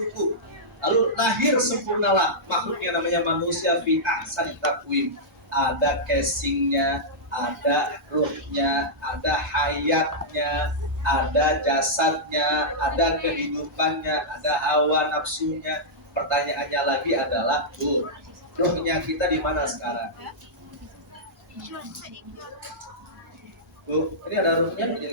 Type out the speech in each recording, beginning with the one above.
makhlukku. Lalu lahir sempurnalah makhluk yang namanya manusia fi ahsani taqwim. Ada casingnya, ada ruhnya, ada hayatnya, ada jasadnya, ada kehidupannya, ada hawa nafsunya. Pertanyaannya lagi adalah, ruhnya kita di mana sekarang? Ini ada ruhnya nih.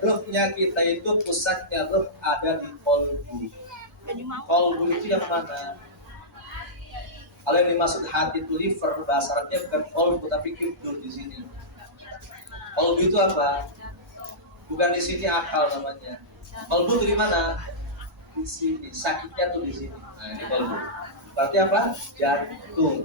Ruhnya kita itu pusatnya ruh ada di kolbu. Kolbu itu yang mana? Kalau yang dimaksud hati itu liver, bahasa Arabnya bukan kolbu tapi kibdur di sini. Kolbu itu apa? Bukan di sini akal namanya. Kolbu itu di mana? Di sini. Sakitnya tuh di sini. Nah ini kolbu. Berarti apa? Jantung.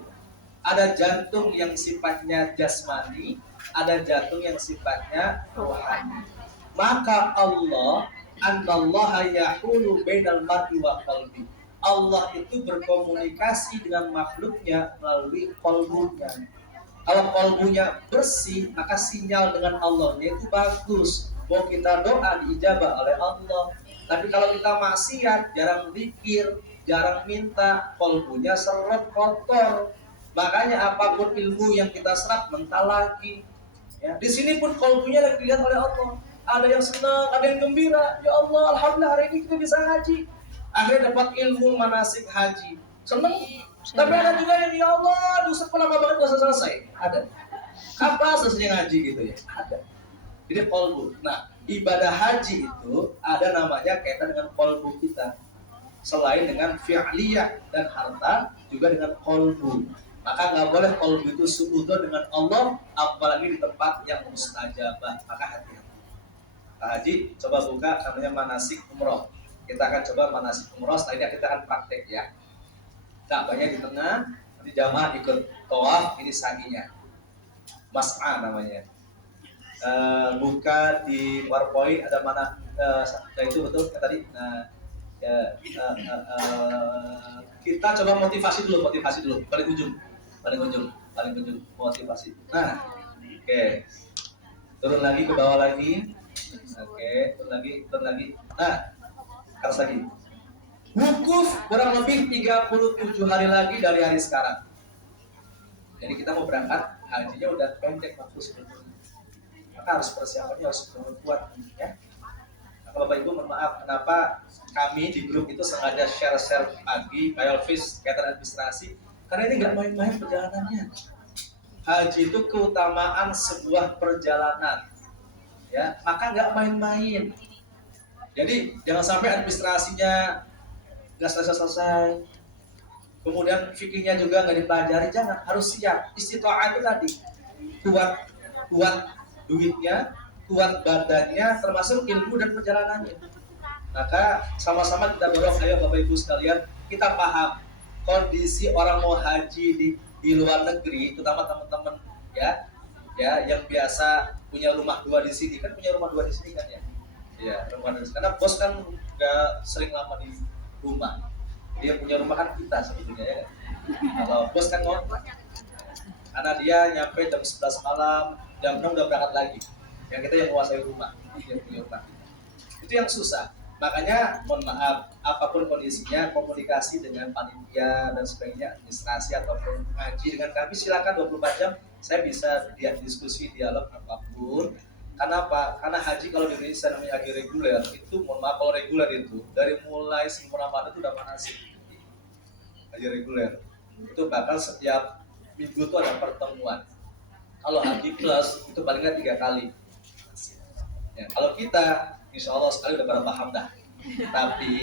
Ada jantung yang sifatnya jasmani, ada jantung yang sifatnya rohani. Maka Allah, Anallaha yahulu bainal mar'i wa qalbi. Allah itu berkomunikasi dengan makhluknya melalui kolbunya. Kalau kolbunya bersih, maka sinyal dengan Allahnya itu bagus. Mau kita doa diijabah oleh Allah. Tapi kalau kita maksiat, jarang zikir, jarang minta, kolbunya seret kotor. Makanya apapun ilmu yang kita serap mentah lagi. Ya, di sini pun kolbunya dilihat oleh Allah. Ada yang senang, ada yang gembira. Ya Allah, alhamdulillah hari ini kita bisa haji. Akhirnya dapat ilmu manasik haji. Senang. Tapi ada juga yang ya Allah, dosa lama banget gak selesai. Ada. Apa selesai ngaji gitu ya? Ada. Jadi kolbu. Nah, ibadah haji itu ada namanya kaitan dengan kolbu kita. Selain dengan fi'liyah dan harta, juga dengan kolbu. Maka nggak boleh kolbu itu suudzon dengan Allah, apalagi di tempat yang mustajabah. Maka hati-hati. Pak Haji, coba buka namanya manasik umroh. Kita akan coba manasik umroh, setelah ini kita akan praktek ya. Ka'bahnya di tengah, nanti jamaah ikut tawaf, ini sa'inya. Mas'a namanya. Buka di PowerPoint ada mana itu betul kan tadi. Nah, kita coba motivasi dulu, paling ujung motivasi. Nah, oke. Turun lagi ke bawah lagi. Oke, turun lagi. Nah, harus lagi. Wukuf kurang lebih 37 hari lagi dari hari sekarang. Jadi kita mau berangkat, hajinya udah pendek waktu sebetulnya. Maka harus persiapannya harus kuat ya. Nah, Bapak Ibu mohon maaf kenapa kami di grup itu sengaja share pagi Kayolfis kegiatan administrasi karena ini nggak main-main perjalanannya. Haji itu keutamaan sebuah perjalanan. Ya, maka nggak main-main. Jadi jangan sampai administrasinya nggak selesai. Kemudian fikihnya juga nggak dipelajari, jangan, harus siap. Istita'ah itu tadi kuat duitnya, kuat badannya, termasuk ilmu dan perjalanannya. Maka sama-sama kita dorong, ayo Bapak Ibu sekalian, kita paham kondisi orang mau haji di luar negeri, terutama teman-teman ya yang biasa punya rumah dua di sini kan ya. Ya, rumah di sini. Karena bos kan nggak sering lama di rumah. Dia punya rumah kan kita sebetulnya ya. Kalau bos kan ngontrak. Karena dia nyampe jam 11 malam, jam 6 udah berangkat lagi. Yang kita yang menguasai rumah, yang punya rumah kita. Itu yang susah. Makanya mohon maaf, apapun kondisinya, komunikasi dengan panitia dan sebagainya, administrasi ataupun ngaji dengan kami silakan 24 jam. Saya bisa diskusi, dialog apapun. Karena apa? Karena haji kalau di Indonesia namanya haji reguler, itu mohon maaf kalau reguler itu dari mulai sebelum Ramadan itu udah manasik. Haji reguler itu bakal setiap minggu itu ada pertemuan. Kalau haji plus itu paling nggak 3 kali. Ya, kalau kita insya Allah sekali udah pada paham dah. Tapi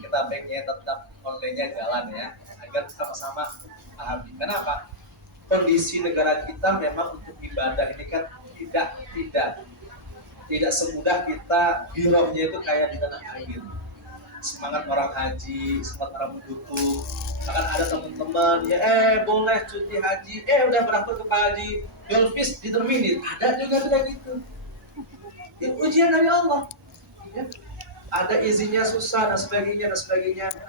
kita pengen tetap online-nya jalan ya, agar sama-sama pahami. Kenapa? Kondisi negara kita memang untuk ibadah ini kan tidak semudah kita girohnya itu kayak di tanah air. Semangat orang haji, semangat orang mendukung. Bahkan ada teman-teman ya boleh cuti haji, udah berangkat ke haji, Yolfis determinate. Ada juga kayak gitu. Ya, ujian dari Allah. Ya. Ada izinnya susah dan sebagainya.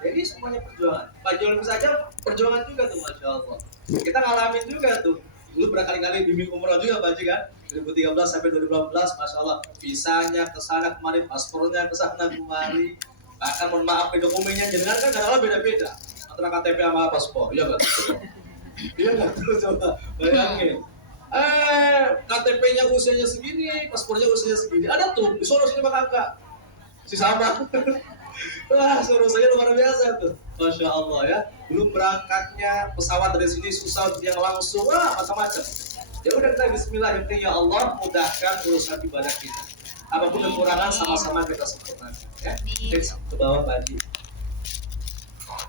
Jadi semuanya perjuangan. Pak Jolfis saja perjuangan juga tuh, masya Allah. Kita ngalamin juga tuh. Dulu berkali-kali bimbing umroh juga Pak Haji kan. 2013 sampai 2018, masya Allah. Visanya kesana kemari, paspornya kesana kemari. Bahkan mohon maaf, dokumennya jenengan kan kadang beda-beda antara KTP sama paspor, iya nggak? Iya nggak? Coba bayangin. KTP-nya usianya segini, paspornya usianya segini. Ada tuh, disuruh sini Pak Kakak. Si sama. Wah, suruh saya luar biasa tuh. Masya Allah ya. Belum berangkatnya pesawat dari sini susah yang langsung, macam-macam. Ya udah kita bismillah, yang penting ya Allah mudahkan urusan ibadah kita. Apapun kekurangan sama-sama kita sempurnakan ya. Next, ke bawah lagi.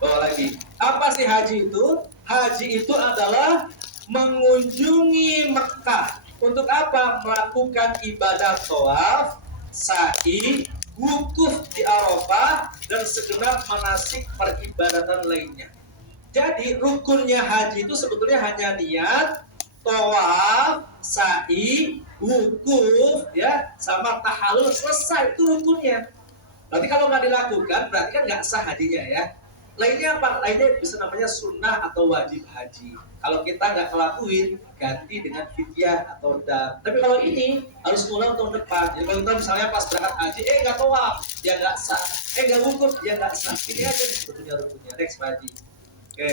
Bawa lagi. Apa sih haji itu? Haji itu adalah mengunjungi Mekah. Untuk apa? Melakukan ibadah tawaf, sa'i, wukuf di Arafah, dan segenap manasik peribadatan lainnya. Jadi rukunnya haji itu sebetulnya hanya niat, tawaf, sa'i, wukuf, ya, sama tahallul, selesai, itu rukunnya. Berarti kalau nggak dilakukan, berarti kan nggak sah hajinya ya. Lainnya apa? Lainnya bisa namanya sunnah atau wajib haji. Kalau kita nggak ngelakuin, ganti dengan fidyah atau dam. Tapi kalau ini harus ngulang tahun depan. Jadi kalau kita misalnya pas berangkat haji, nggak tawaf, ya nggak sah. Nggak wukuf, ya nggak sah. Ini aja sebetulnya rukunnya. Next haji. Oke.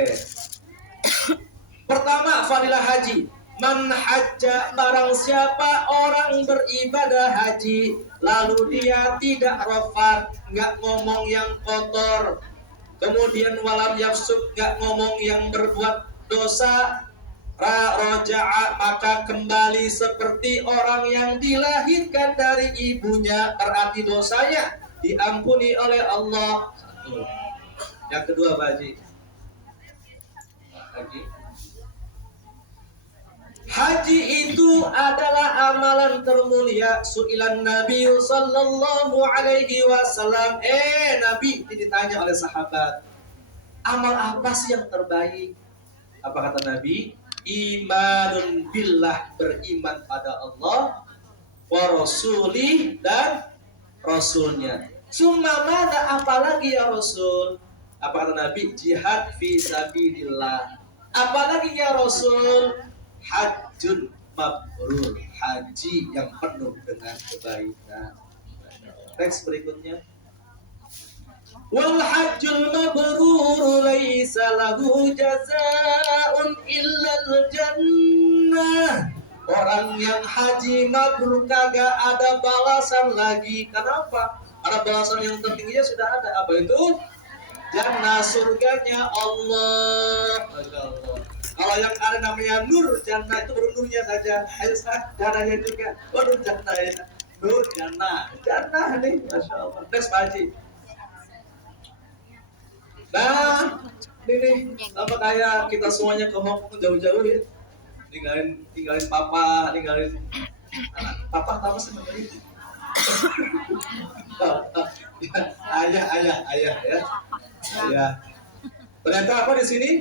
Pertama, fadilah haji. Man hajja, barang siapa orang beribadah haji, lalu dia tidak rafat, nggak ngomong yang kotor, kemudian walam yafsuk, nggak ngomong yang berbuat dosa, raja'a, maka kembali seperti orang yang dilahirkan dari ibunya, berarti dosanya diampuni oleh Allah. Yang kedua, Pak Haji. Haji itu adalah amalan termulia. Su'ilan Nabi sallallahu alaihi wasallam. Nabi ditanya oleh sahabat, amal apa sih yang terbaik? Apa kata Nabi? Imanun billah, beriman pada Allah, wa rasulih, dan rasulnya. Summa mada, apalagi ya Rasul? Apa kata Nabi? Jihad fi sabilillah. Apalagi ya Rasul? Hajjun mabrur, haji yang penuh dengan kebaikan. Teks berikutnya. Wal hajjul mabrur laisa lahu jazaa'un illal jannah. Orang yang haji mabrur kagak ada balasan lagi. Kenapa? Karena balasan yang tertingginya sudah ada. Apa itu? Jannah, surganya Allah. Masya Allah. Kalau yang ada namanya nur jannah, itu baru nurnya saja. Ayo jannahnya juga. Nur jannah ya. Nur jannah. Jannah nih, Masya Allah. Next Pak Haji. Nah, ini apa kayak kita semuanya ke Hongkong jauh-jauh ya. Tinggalin papa, tinggalin anak. Papa tahu sih namanya itu. Ayah ya. Ayah. Ternyata apa di sini?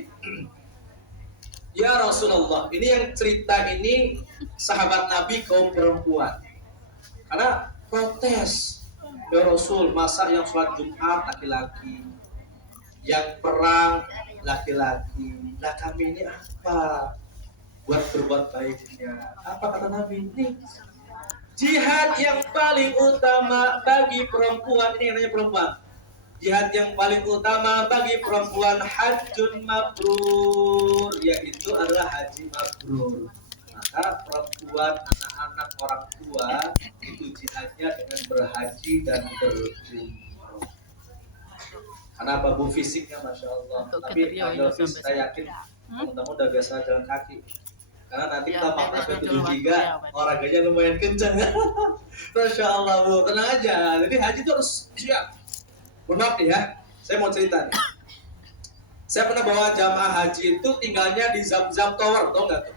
Ya Rasulullah, ini yang cerita ini sahabat Nabi kaum perempuan. Karena protes, ya Rasul, masa yang sholat Jumat laki-laki, yang perang laki-laki, nah kami ini apa buat berbuat baiknya? Apa kata Nabi? Ini jihad yang paling utama bagi perempuan, ini yang namanya perempuan. Jihad yang paling utama bagi perempuan hajjun mabrur, yaitu adalah haji mabrur. Maka perempuan, anak-anak, orang tua itu jihadnya dengan berhaji dan berumrah. Karena babu fisiknya Masya Allah. Tapi kalau saya yakin teman-teman udah biasa jalan kaki. Karena nanti kita makan 73 olahraganya lumayan kencang. Masya Allah Bu, tenang aja. Jadi haji itu harus siap. Maaf nih ya, saya mau cerita nih. Saya pernah bawa jamaah haji itu tinggalnya di Zam-Zam Tower, tau nggak tuh?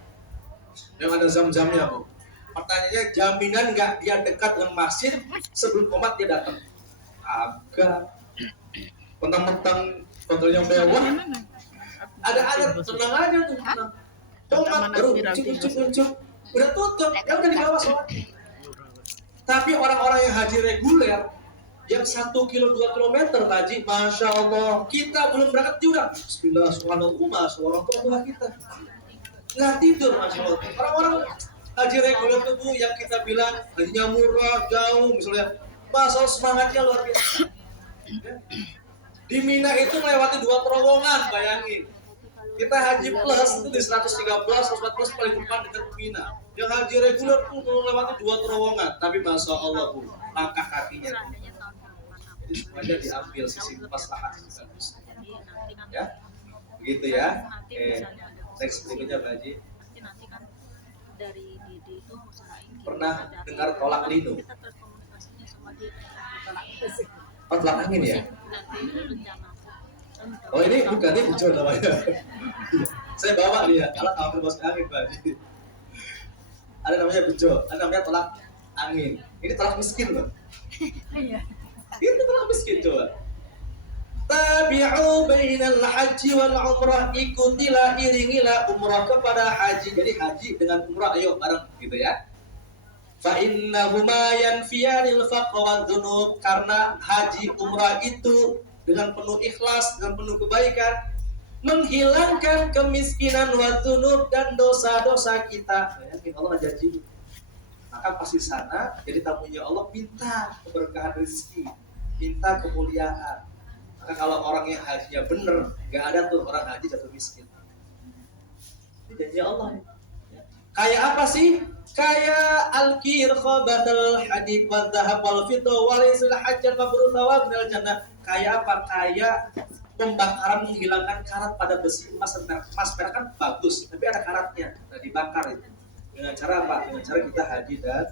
Yang ada Zam-Zamnya Bu. Pertanyaannya, jaminan nggak dia dekat dengan masjid sebelum komat dia datang? Agak. Mentang-mentang hotelnya mewah. Ada tenang aja tuh. Komat baru cukup. Udah tutup, ya udah di bawah sholat. Tapi orang-orang yang haji reguler, yang 1 kilo 2 kilometer Haji, Masya Allah, kita belum berangkat juga. Bismillah, subhanallah, orang tua kita nggak tidur, Masya Allah. Orang-orang haji reguler itu yang kita bilang hajinya murah, jauh, misalnya, Masya Allah, semangatnya luar biasa. Di Mina itu melewati 2 terowongan, bayangin. Kita haji plus itu di 113, 114 paling depan dekat Mina. Yang haji reguler tuh melewati 2 terowongan, tapi masya Allah Bu, langkah kakinya. Jadi semuanya diambil sisi maslahat bagus. Ya, begitu ya. Oke, next berikutnya Pak Haji. Pernah dengar tolak linu? Oh, tolak angin ya? Oh ini bukan, ini bejo namanya. Saya bawa dia, alat hampir masuk angin Pak Haji. Ada namanya bejo, ada namanya tolak angin. Ini tolak miskin loh. Itu tolak miskin coba. Tabi'u bainal haji wal umrah, ikutilah, iringilah umrah kepada haji. Jadi haji dengan umrah ayo bareng gitu ya. Fa innahuma yanfiyanil faqra wad dzunub, karena haji umrah itu dengan penuh ikhlas, dengan penuh kebaikan menghilangkan kemiskinan wad dzunub dan dosa-dosa kita. Yakin Allah janji. Maka pasti sana jadi tamunya Allah, minta keberkahan rezeki, minta kemuliaan. Maka kalau orang yang hajinya bener, nggak ada tuh orang haji jatuh miskin. Ini janji Allah. Kayak apa sih? Kayak al-kirqabatul hadid wa dhahab wal fidda wa laysa hajjan mabrur tawabnal jannah. Kayak apa? Kayak pembakaran menghilangkan karat pada besi emas dan perak. Emas perak kan bagus, tapi ada karatnya. Nah, dibakar itu. Dengan cara apa? Dengan cara kita haji dan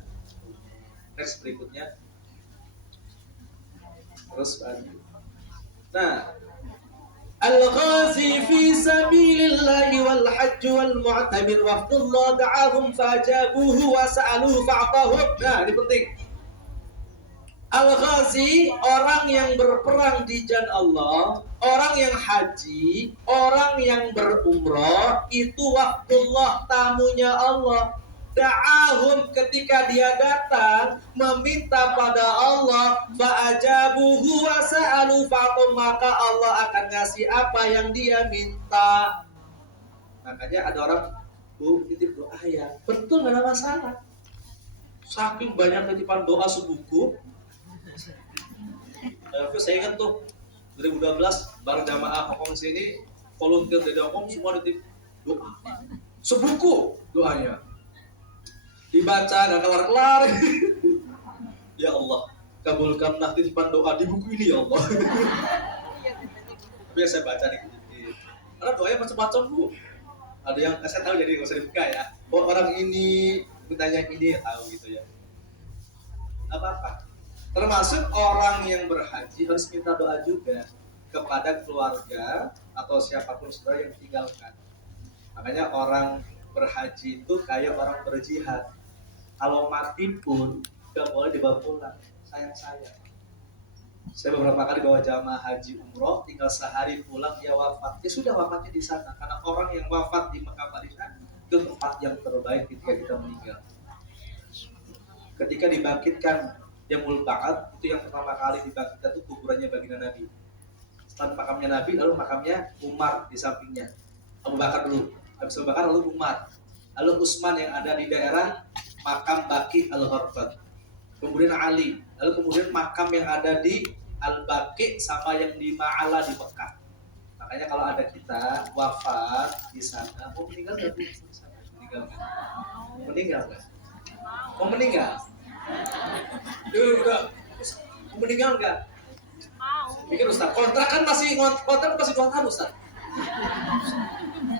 next berikutnya. Terus nah, al-ghazi fi sabilillahi wal hajj wal mu'tamir wafdullah da'ahum fajabuhu wa sa'aluhu fa'atahum. Nah, ini penting. Al-ghazi, orang yang berperang di jalan Allah, orang yang haji, orang yang berumrah, itu wafdullah, tamunya Allah. Da'ahum, ketika dia datang meminta pada Allah, fa'ajabuhu wa sa'alu fa'atum, maka Allah akan ngasih apa yang dia minta. Makanya ada orang, Bu, titip doa ya. Betul, gak ada masalah. Saking banyak titipan doa sebuku. Saya ingat tuh 2012 bareng jamaah Hongkong sini, volunteer dari Hongkong semua titip doa. Sebuku doanya. Dibaca gak kelar-kelar. Ya Allah, kabulkanlah titipan doa di buku ini ya Allah. Tapi saya baca dikit. Karena doanya macam-macam Bu. Ada yang saya tahu jadi nggak usah dibuka ya. Oh, orang ini mintanya ini ya tahu gitu ya. Apa-apa. Termasuk orang yang berhaji harus minta doa juga kepada keluarga atau siapapun saudara yang ditinggalkan. Makanya orang berhaji itu kayak orang berjihad. Kalau mati pun gak boleh dibawa pulang, sayang-sayang. Saya beberapa kali bawa jamaah haji umroh, tinggal sehari pulang dia wafat. Ya sudah, wafatnya di sana. Karena orang yang wafat di Mekah Madinah itu tempat yang terbaik ketika kita meninggal. Ketika dibangkitkan Yaumul Ba'ats, itu yang pertama kali dibangkitkan itu kuburannya baginda Nabi. Setelah makamnya Nabi, lalu makamnya Umar di sampingnya. Abu Bakar dulu, habis Abu Bakar lalu Umar, lalu Utsman yang ada di daerah makam Baqi Al-Gharfad, kemudian Ali, lalu kemudian makam yang ada di Al-Baqi sama yang di Ma'ala di Mekah. Makanya kalau ada kita wafat di sana, mau meninggal nggak? Meninggal nggak? Meninggal nggak? Mau meninggal? Enggak. Mau meninggal nggak? Mikir Ustaz, kontrak kan masih 2 tahun Ustaz.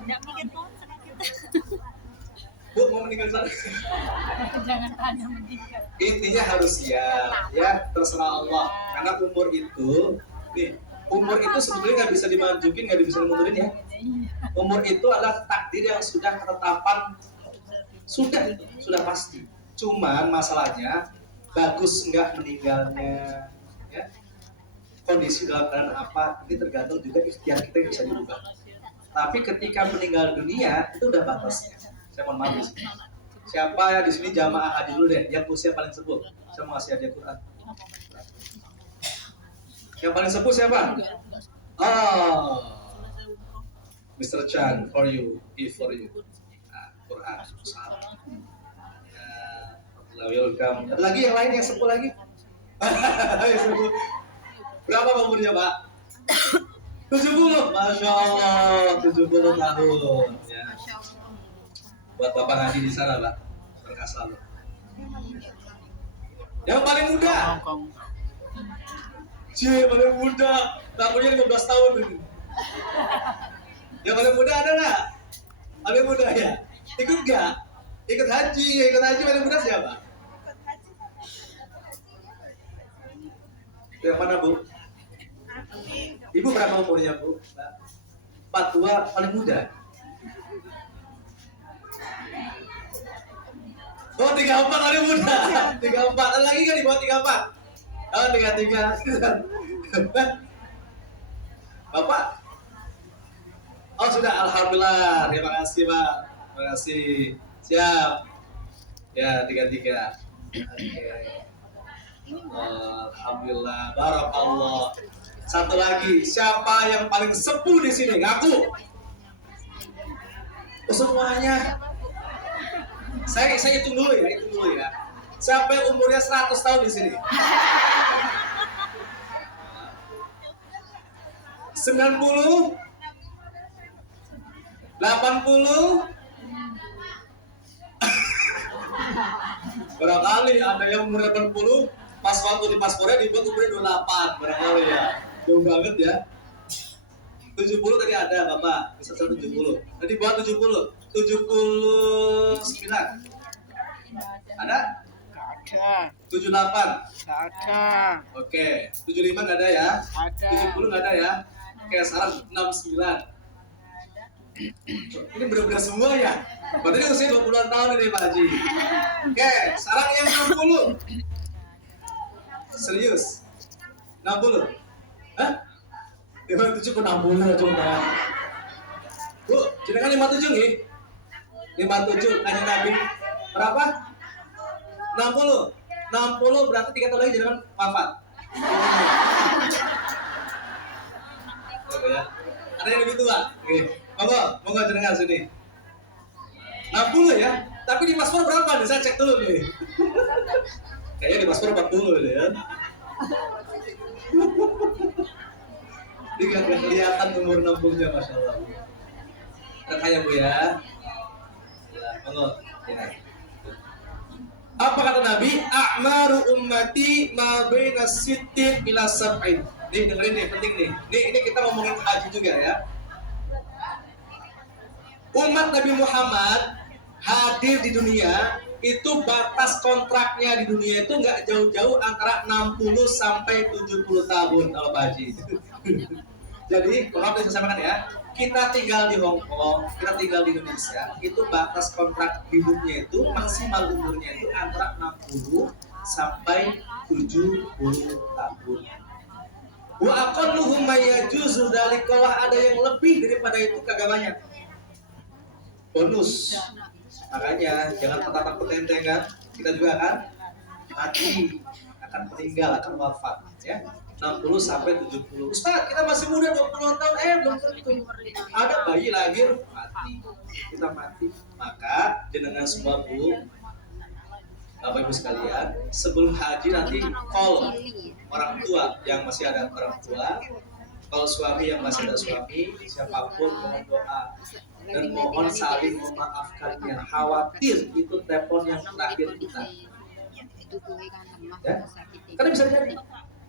Nggak mikir kontrak kita. Bu, mau meninggal sana? Jangan tanya meninggal. Intinya harus siap, ya terserah Allah. Karena umur itu, nih, umur itu sebetulnya nggak bisa dimajukin, nggak bisa dimundurin ya. Umur itu adalah takdir yang sudah ketetapan, sudah pasti. Cuman masalahnya bagus nggak meninggalnya, ya. Kondisi dalam keadaan apa, ini tergantung juga ikhtiar kita yang bisa dirubah. Tapi ketika meninggal dunia itu udah batasnya. Saya mohon maaf. Siapa ya di sini jamaah haji dulu deh, yang usia paling sepuh. Saya mau ngasih hadiah Quran. Yang paling sepuh siapa? Oh, Mr. Chan, for you, gift for you. Nah, Quran. Ya, welcome. Ada lagi yang lain yang sepuh lagi? Yang sepuh. Berapa umurnya Pak? 70. Masya Allah, 70 tahun. Ya. Buat Bapak ngaji di sana Pak, berkah selalu. Yang paling muda. Paling muda. Tahunnya 15 tahun ini. Yang paling muda ada nggak? Paling muda ya? Ikut nggak? Ikut haji paling muda siapa? Yang mana Bu? Ibu berapa umurnya Bu? 42 paling muda. Oh 34 paling muda. 34 ada lagi kan di bawah 34? Oh 33. Bapak? Oh sudah, alhamdulillah. Terima kasih Pak. Terima kasih. Siap. Ya 33. Oke. Alhamdulillah. Barakallah. Satu lagi, siapa yang paling sepuh di sini? Ngaku. Oh, semuanya. Saya hitung dulu ya. Siapa yang umurnya 100 tahun di sini? 90, 80. Barangkali ada yang umur 80, pas waktu di paspornya dibuat umurnya 28, barangkali ya. Jauh banget ya. 70 tadi ada Bapak, bisa 70. Tadi buat 70. 79. Ada? Ada. 78. Ada. Oke, 75 nggak ada ya? Ada. 70 nggak ada ya? Oke, sekarang 69. Ini benar-benar semua ya? Berarti ini usia 20-an tahun ini Pak Haji. Oke, sekarang yang 60. Serius? 60? Hah? 57 ke 60 coba. Bu, jenengan 57 nih? 57, kanjeng Nabi berapa? 60. 60 berarti 3 tahun lagi jenengan wafat. Ya. Ada yang lebih tua? Oke. Monggo jenengan sini. 60 ya? Tapi di paspor berapa nih? Saya cek dulu nih. Kayaknya di paspor 40 nih ya. Ini gak kelihatan umur 60-nya, Masya Allah. Rekaya Bu ya. Ya, monggo. Ya. Apa kata Nabi? A'maru ummati ma baina sittin ila sab'in. Nih dengerin nih, penting nih. Ini kita ngomongin haji juga ya. Umat Nabi Muhammad hadir di dunia itu batas kontraknya di dunia itu nggak jauh-jauh antara 60 sampai 70 tahun kalau Pak Haji. Jadi, kalau saya sampaikan ya, kita tinggal di Hong Kong, kita tinggal di Indonesia, itu batas kontrak hidupnya itu maksimal umurnya itu antara 60 sampai 70 tahun. Wa aqalluhum mayajuzu dzalika, ada yang lebih daripada itu kagak banyak. Bonus. Makanya jangan pernah takut enteng kan. Kita juga akan mati, akan meninggal, akan wafat ya. 60 sampai 70. Ustaz, kita masih muda 20 tahun, belum tentu. Ada bayi lahir mati. Kita mati. Maka jenengan semua Bu, Bapak Ibu sekalian, sebelum haji nanti call orang tua yang masih ada orang tua, kalau suami yang masih ada suami, siapapun mohon doa dan mohon saling memaafkannya. Khawatir itu telepon yang terakhir kita. Ya? Karena bisa jadi.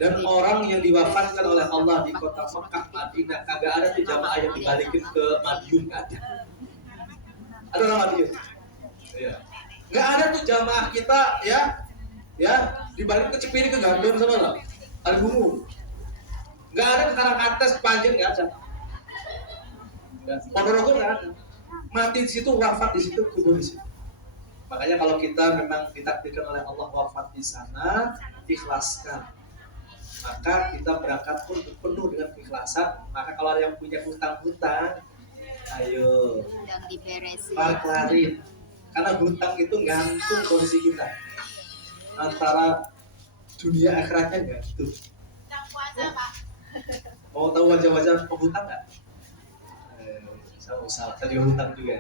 Dan orang yang diwafatkan oleh Allah di kota Mekah, Madinah, kagak ada tuh jamaah yang dibalikin ke Madiun, nggak ada. Ada orang Madiun? Iya. Nggak ada tuh jamaah kita ya dibalik ke Cepiri ke Gandon sana lah. Ada Bungu. Nggak ada ke Karangkates, Panjen nggak ada. Ponorogo nggak ada. Mati di situ, wafat di situ, kubur di situ. Makanya kalau kita memang ditakdirkan oleh Allah wafat di sana, ikhlaskan. Maka kita berangkat pun penuh dengan keikhlasan. Maka kalau ada yang punya hutang-hutang, ayo pakarin. Karena hutang itu gantung kondisi kita antara dunia akhiratnya gantung. Mau tahu wajah-wajah penghutang nggak? Saya juga hutang juga.